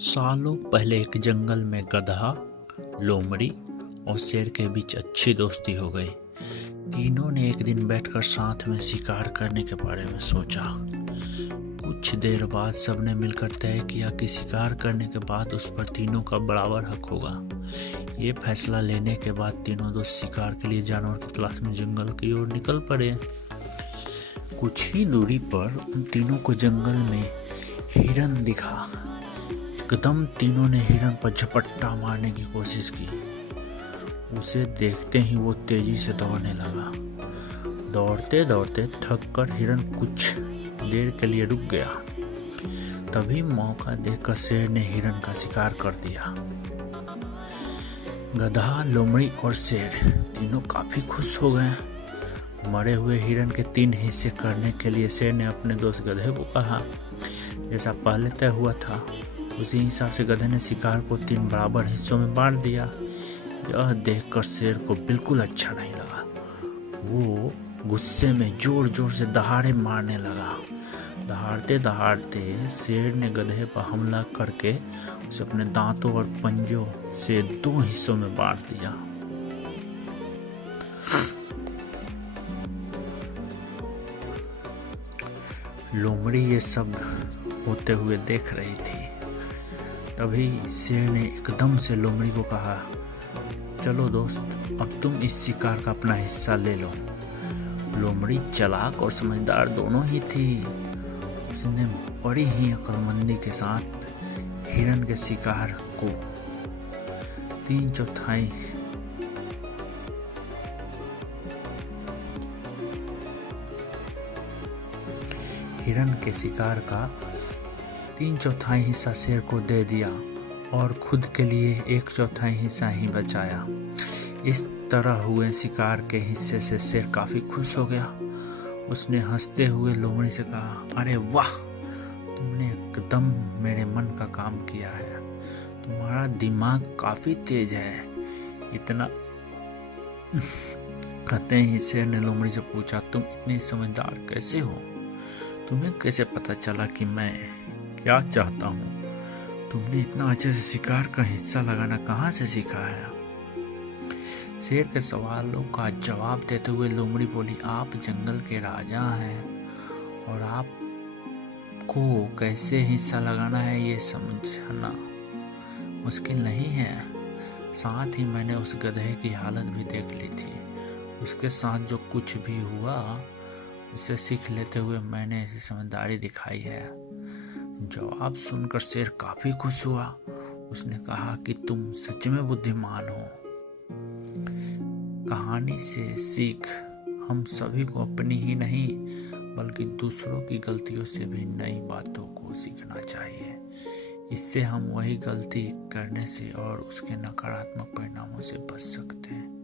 सालों पहले एक जंगल में गधा, लोमड़ी और शेर के बीच अच्छी दोस्ती हो गई। तीनों ने एक दिन बैठकर साथ में शिकार करने के बारे में सोचा। कुछ देर बाद सबने मिलकर तय किया कि शिकार करने के बाद उस पर तीनों का बराबर हक होगा। ये फैसला लेने के बाद तीनों दोस्त शिकार के लिए जानवर की तलाश में जंगल की ओर निकल पड़े। कुछ ही दूरी पर उन तीनों को जंगल में हिरन दिखा। एकदम तीनों ने हिरन पर झपट्टा मारने की कोशिश की। उसे देखते ही वो तेजी से दौड़ने लगा। दौड़ते दौड़ते थक कर हिरन कुछ देर के लिए रुक गया। तभी मौका देखकर शेर ने हिरन का शिकार कर दिया। गधा, लोमड़ी और शेर तीनों काफी खुश हो गए। मरे हुए हिरन के 3 हिस्से करने के लिए शेर ने अपने दोस्त गधे को कहा। जैसा पहले तय हुआ था उसी हिसाब से गधे ने शिकार को 3 बराबर हिस्सों में बांट दिया। यह देखकर शेर को बिल्कुल अच्छा नहीं लगा। वो गुस्से में जोर जोर से दहाड़े मारने लगा। दहाड़ते दहाड़ते शेर ने गधे पर हमला करके उसे अपने दांतों और पंजों से 2 हिस्सों में बांट दिया। लोमड़ी ये सब होते हुए देख रही थी। तभी शेर ने एकदम से लोमड़ी को कहा, चलो दोस्त, अब तुम इस शिकार का अपना हिस्सा ले लो। लोमड़ी चालाक और समझदार दोनों ही थी। उसने बड़ी ही अक्लमंदी के साथ हिरन के शिकार को 3/4 हिरन के शिकार का 3/4 हिस्सा शेर को दे दिया और खुद के लिए 1/4 हिस्सा ही बचाया। इस तरह हुए शिकार के हिस्से से शेर काफी खुश हो गया। उसने हंसते हुए लोमड़ी से कहा, अरे वाह, तुमने एकदम मेरे मन का काम किया है। तुम्हारा दिमाग काफी तेज है। इतना कहते ही शेर ने लोमड़ी से पूछा, तुम इतनी समझदार कैसे हो? तुम्हें कैसे पता चला कि मैं क्या चाहता हूँ? तुमने इतना अच्छे से शिकार का हिस्सा लगाना कहाँ से सीखा है? शेर के सवालों का जवाब देते हुए लोमड़ी बोली, आप जंगल के राजा हैं और आपको कैसे हिस्सा लगाना है ये समझना मुश्किल नहीं है। साथ ही मैंने उस गधे की हालत भी देख ली थी। उसके साथ जो कुछ भी हुआ उसे सीख लेते हुए मैंने ऐसी समझदारी दिखाई है। जवाब सुनकर शेर काफी खुश हुआ। उसने कहा कि तुम सच में बुद्धिमान हो। कहानी से सीख हम सभी को अपनी ही नहीं बल्कि दूसरों की गलतियों से भी नई बातों को सीखना चाहिए। इससे हम वही गलती करने से और उसके नकारात्मक परिणामों से बच सकते हैं।